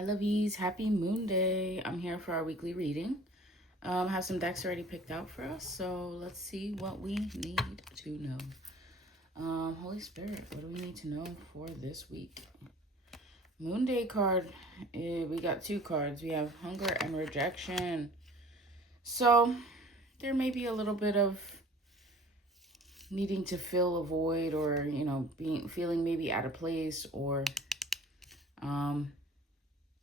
Hi, lovies. Happy Moon Day. I'm here for our weekly reading. Have some decks already picked out for us, so let's see what we need to know. Holy Spirit, what do we need to know for this week? Moon Day card. We got two cards. We have Hunger and Rejection. So there may be a little bit of needing to fill a void, or feeling maybe out of place, or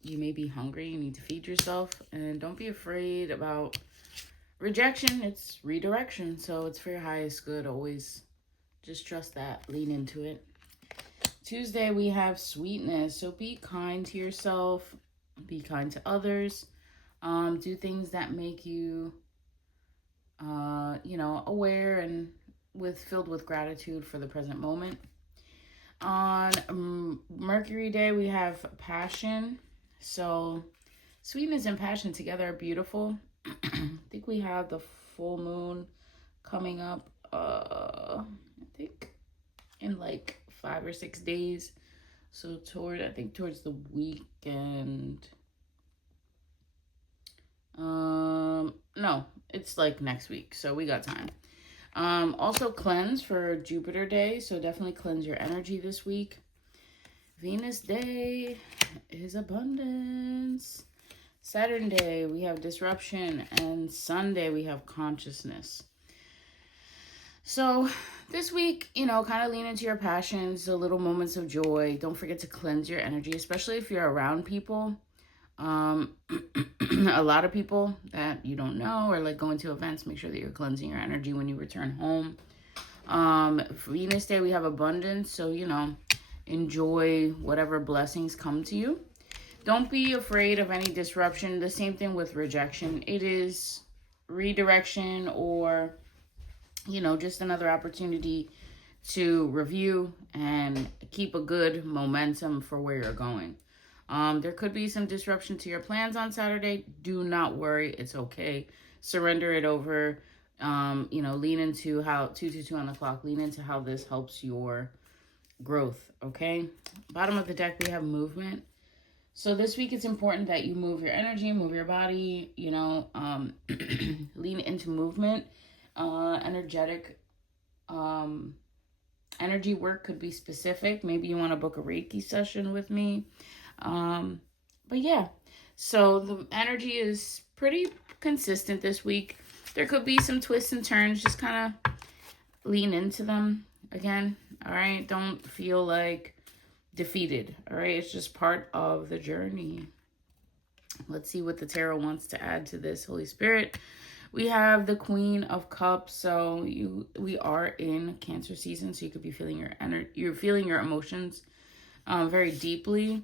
you may be hungry. You need to feed yourself, and don't be afraid about rejection. It's redirection, so it's for your highest good. Always just trust that. Lean into it. Tuesday, we have sweetness. So be kind to yourself. Be kind to others. Do things that make you, aware and filled with gratitude for the present moment. On Mercury Day, we have passion. So sweetness and passion together are beautiful. I think we have the full moon coming up, I think in like 5 or 6 days. So towards the weekend. No, it's like next week. So we got time. Also cleanse for Jupiter Day. So definitely cleanse your energy this week. Venus Day is abundance. Saturn Day, we have disruption. And Sunday, we have consciousness. So this week, kind of lean into your passions, the little moments of joy. Don't forget to cleanse your energy, especially if you're around people. A lot of people that you don't know, or like going to events, make sure that you're cleansing your energy when you return home. For Venus Day, we have abundance. So, enjoy whatever blessings come to you. Don't be afraid of any disruption. The same thing with rejection. It is redirection, or, just another opportunity to review and keep a good momentum for where you're going. There could be some disruption to your plans on Saturday. Do not worry. It's okay. Surrender it over. Lean into how 222 on the clock. Lean into how this helps your growth. Okay. Bottom of the deck, we have movement. So this week, it's important that you move your energy, move your body. Lean into movement. Energetic. Energy work could be specific. Maybe you want to book a Reiki session with me. But yeah, so the energy is pretty consistent this week. There could be some twists and turns. Just kind of lean into them again. All right. Don't feel like defeated. All right. It's just part of the journey. Let's see what the tarot wants to add to this. Holy Spirit. We have the Queen of Cups. So we are in Cancer season. So you could be feeling you're feeling your emotions very deeply.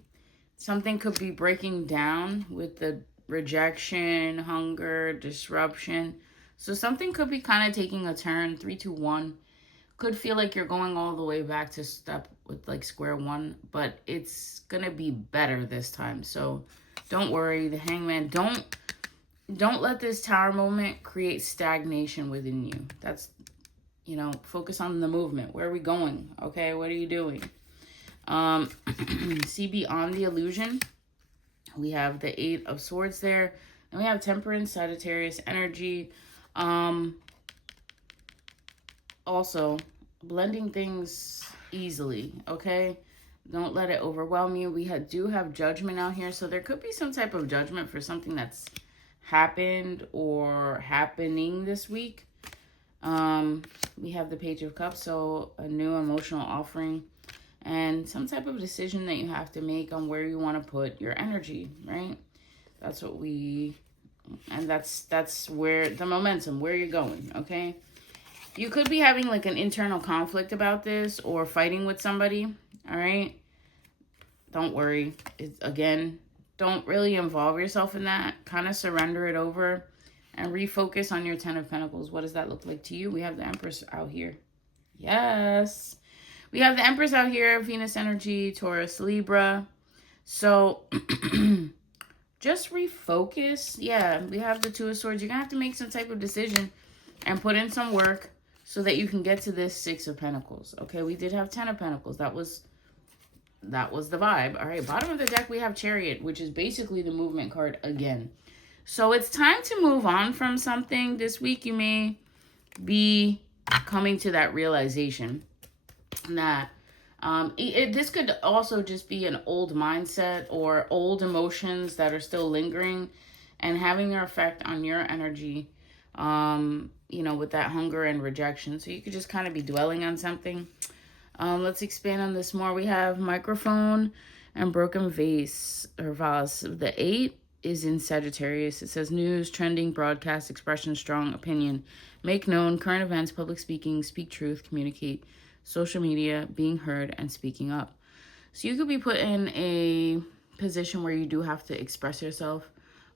Something could be breaking down with the rejection, hunger, disruption. So something could be kind of taking a turn. 3, 2, 1. Could feel like you're going all the way back to square one, but it's gonna be better this time. So don't worry. The Hangman. Don't let this Tower moment create stagnation within you. That's, focus on the movement. Where are we going? Okay, what are you doing? See beyond the illusion. We have the 8 of Swords there, and we have Temperance, Sagittarius energy. Also blending things easily. Okay, don't let it overwhelm you. We do have Judgment out here, so there could be some type of judgment for something that's happened or happening this week. We have the Page of Cups, so a new emotional offering and some type of decision that you have to make on where you want to put your energy, right? That's where the momentum, where you're going. Okay, you could be having like an internal conflict about this, or fighting with somebody. All right, don't worry. Don't really involve yourself in that. Kind of surrender it over and refocus on your 10 of Pentacles. What does that look like to you? We have the Empress out here. Yes. We have the Empress out here, Venus energy, Taurus, Libra. So just refocus. Yeah, we have the 2 of Swords. You're going to have to make some type of decision and put in some work so that you can get to this 6 of Pentacles. Okay, we did have 10 of Pentacles. That was that was the vibe. All right, bottom of the deck, we have Chariot, which is basically the movement card again. So it's time to move on from something. This week, you may be coming to that realization that this could also just be an old mindset or old emotions that are still lingering and having their effect on your energy, with that hunger and rejection. So you could just kind of be dwelling on something. Let's expand on this more. We have microphone and broken vase or vase. The 8 is in Sagittarius. It says news, trending, broadcast, expression, strong opinion, make known, current events, public speaking, speak truth, communicate, social media, being heard, and speaking up. So you could be put in a position where you do have to express yourself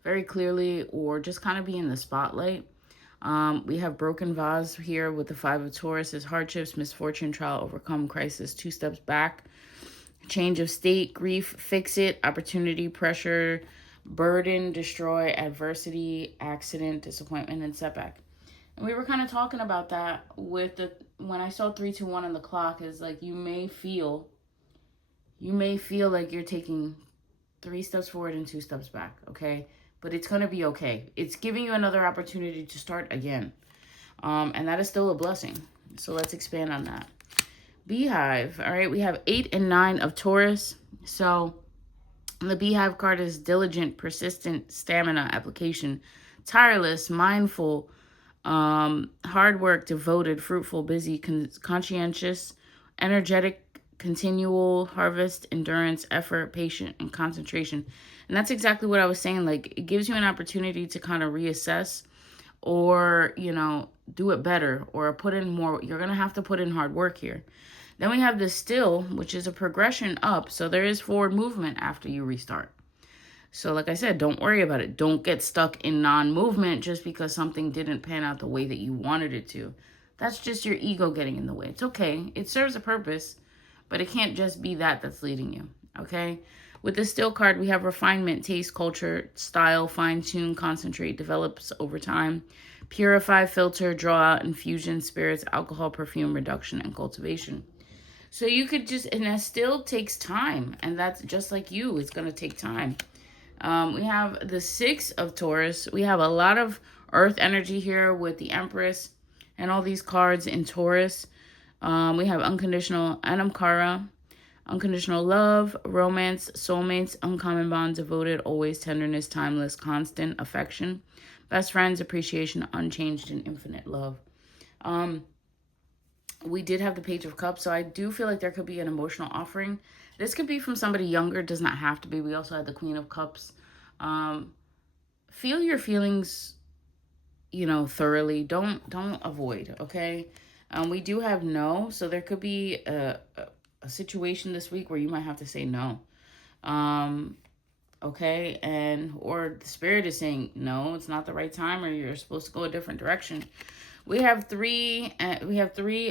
very clearly or just kind of be in the spotlight. We have broken vase here with the 5 of Taurus as hardships, misfortune, trial, overcome, crisis, 2 steps back, change of state, grief, fix it, opportunity, pressure, burden, destroy, adversity, accident, disappointment, and setback. And we were kind of talking about that with when I saw 3, 2, 1 on the clock, is like you may feel like you're taking 3 steps forward and 2 steps back, okay? But it's going to be okay. It's giving you another opportunity to start again. And that is still a blessing. So let's expand on that. Beehive, all right? We have 8 and 9 of Taurus. So the Beehive card is diligent, persistent, stamina, application, tireless, mindful, hard work, devoted, fruitful, busy, conscientious, energetic, continual, harvest, endurance, effort, patient, and concentration. And that's exactly what I was saying. Like, it gives you an opportunity to kind of reassess or, do it better or put in more. You're going to have to put in hard work here. Then we have the Still, which is a progression up. So there is forward movement after you restart. So like I said, don't worry about it. Don't get stuck in non-movement just because something didn't pan out the way that you wanted it to. That's just your ego getting in the way. It's okay. It serves a purpose, but it can't just be that's leading you, okay? With the Still card, we have refinement, taste, culture, style, fine-tune, concentrate, develops over time, purify, filter, draw out, infusion, spirits, alcohol, perfume, reduction, and cultivation. So you could and that still takes time, and that's just like you. It's going to take time. We have the 6 of Taurus. We have a lot of earth energy here with the Empress and all these cards in Taurus. We have unconditional anamkara, unconditional love, romance, soulmates, uncommon bond, devoted, always, tenderness, timeless, constant, affection, best friends, appreciation, unchanged, and infinite love. We did have the Page of Cups, so I do feel like there could be an emotional offering. This could be from somebody younger, does not have to be. We also had the Queen of Cups. Feel your feelings, thoroughly. Don't avoid, okay? We do have no, so there could be a situation this week where you might have to say no. Okay, or the spirit is saying no, it's not the right time, or you're supposed to go a different direction. We have 3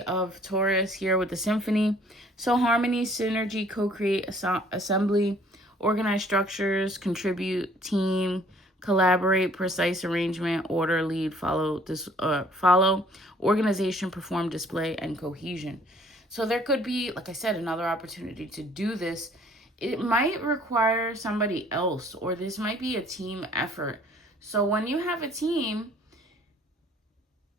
of Taurus here with the Symphony. So harmony, synergy, co-create, assembly, organize structures, contribute, team, collaborate, precise arrangement, order, lead, follow, organization, perform, display, and cohesion. So there could be, like I said, another opportunity to do this. It might require somebody else, or this might be a team effort. So when you have a team,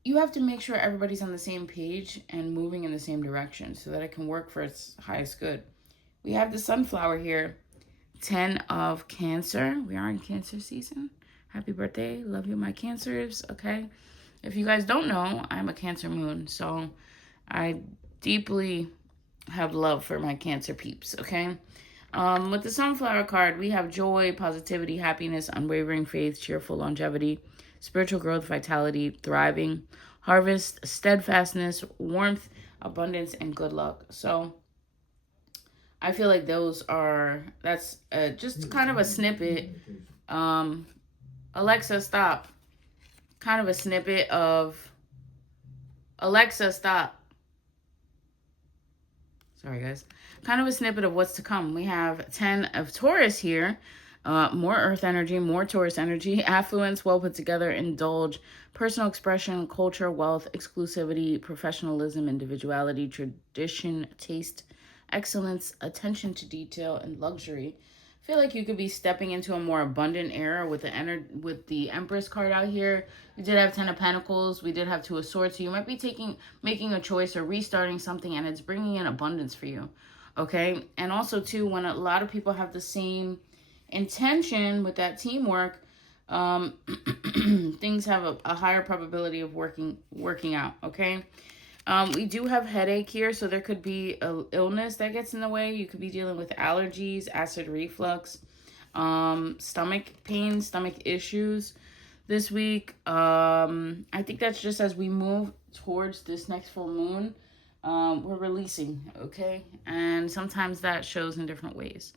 you have to make sure everybody's on the same page and moving in the same direction so that it can work for its highest good. We have the Sunflower here, 10 of Cancer. We are in Cancer season. Happy birthday. Love you, my Cancers, okay? If you guys don't know, I'm a Cancer moon, so I deeply have love for my Cancer peeps, okay? With the Sunflower card, we have joy, positivity, happiness, unwavering faith, cheerful longevity, spiritual growth, vitality, thriving, harvest, steadfastness, warmth, abundance, and good luck. So I feel like that's just kind of a snippet. Alexa, stop. Kind of a snippet of, Alexa, stop. Sorry, guys. Kind of a snippet of what's to come. We have 10 of Taurus here. More earth energy, more Taurus energy, affluence, well put together, indulge, personal expression, culture, wealth, exclusivity, professionalism, individuality, tradition, taste, excellence, attention to detail, and luxury. I feel like you could be stepping into a more abundant era with the Empress card out here. We did have Ten of Pentacles. We did have Two of Swords. So you might be making a choice or restarting something, and it's bringing in abundance for you. Okay? And also, too, when a lot of people have the same intention with that teamwork, things have a higher probability of working out. Okay? We do have headache here, so there could be a illness that gets in the way. You could be dealing with allergies, acid reflux, stomach pain, stomach issues this week. I think that's just as we move towards this next full moon, we're releasing, okay? And sometimes that shows in different ways.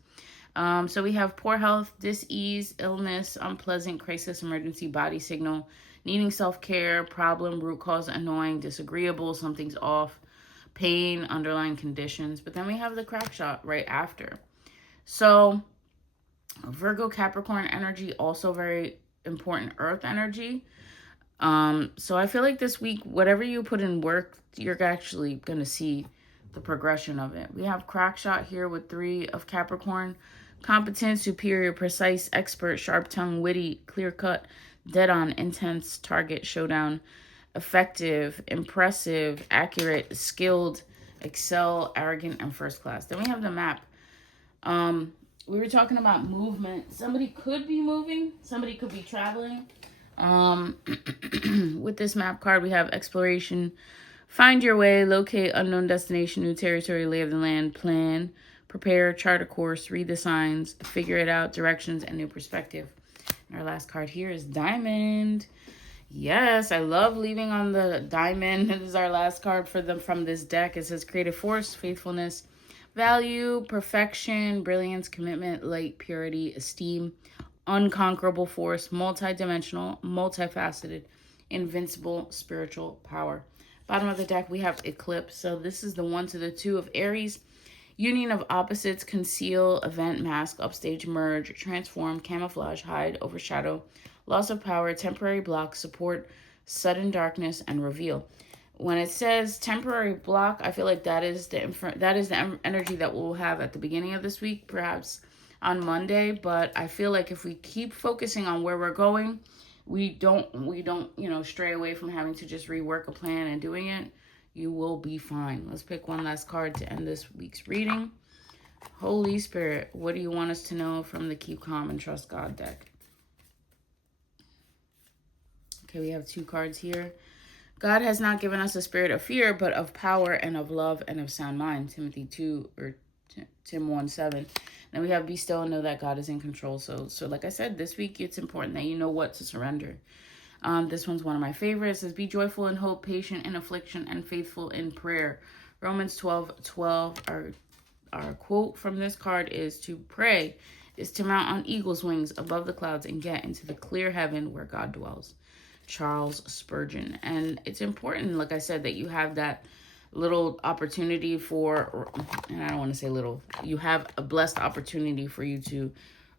So we have poor health, dis-ease, illness, unpleasant, crisis, emergency, body signal, needing self-care, problem, root cause, annoying, disagreeable, something's off, pain, underlying conditions. But then we have the crack shot right after. So Virgo, Capricorn energy, also very important earth energy. So I feel like this week, whatever you put in work, you're actually going to see the progression of it. We have crack shot here with 3 of Capricorn. Competent, superior, precise, expert, sharp tongue, witty, clear cut, dead on, intense, target, showdown, effective, impressive, accurate, skilled, excel, arrogant, and first class. Then we have the map. We were talking about movement. Somebody could be moving. Somebody could be traveling. With this map card, we have exploration, find your way, locate unknown destination, new territory, lay of the land, plan, prepare, chart a course, read the signs, figure it out, directions, and new perspective. And our last card here is Diamond. Yes, I love leaving on the Diamond. This is our last card from this deck. It says creative force, faithfulness, value, perfection, brilliance, commitment, light, purity, esteem, unconquerable force, multidimensional, multifaceted, invincible, spiritual power. Bottom of the deck, we have eclipse. So this is the 1 to the 2 of Aries. Union of opposites, conceal, event, mask, upstage, merge, transform, camouflage, hide, overshadow, loss of power, temporary block, support, sudden darkness, and reveal. When it says temporary block, I feel like that is the energy that we'll have at the beginning of this week, perhaps on Monday. But I feel like if we keep focusing on where we're going, we don't stray away from having to just rework a plan and doing it. You will be fine. Let's pick one last card to end this week's reading. Holy Spirit, what do you want us to know from the Keep Calm and Trust God deck? Okay, we have 2 cards here. God has not given us a spirit of fear, but of power and of love and of sound mind. Timothy 2 or Tim 1:7. Then we have be still and know that God is in control. So like I said, this week it's important that you know what to surrender. This one's one of my favorites. It says, be joyful in hope, patient in affliction, and faithful in prayer. Romans 12:12. Our quote from this card is to pray is to mount on eagle's wings above the clouds and get into the clear heaven where God dwells. Charles Spurgeon. And it's important, like I said, that you have that little opportunity for, and I don't want to say little, you have a blessed opportunity for you to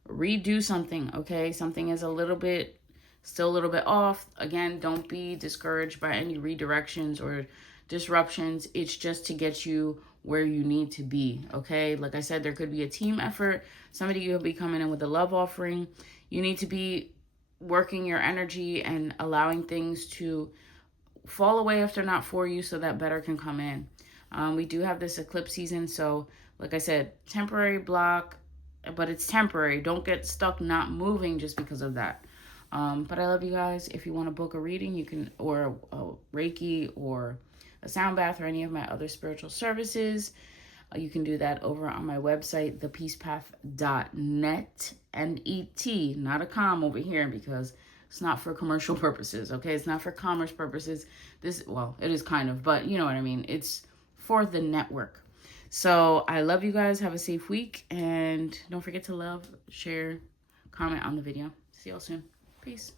redo something, okay? Something is still a little bit off. Again, don't be discouraged by any redirections or disruptions. It's just to get you where you need to be, okay? Like I said, there could be a team effort. Somebody will be coming in with a love offering. You need to be working your energy and allowing things to fall away if they're not for you so that better can come in. We do have this eclipse season, so like I said, temporary block, but it's temporary. Don't get stuck not moving just because of that. But I love you guys. If you want to book a reading, you can, or a Reiki or a sound bath or any of my other spiritual services, you can do that over on my website, thepeacepath.net, N-E-T, not a com over here because it's not for commercial purposes, okay? It's not for commerce purposes. Well, it is kind of, but you know what I mean. It's for the network. So I love you guys. Have a safe week. And don't forget to love, share, comment on the video. See y'all soon. Peace.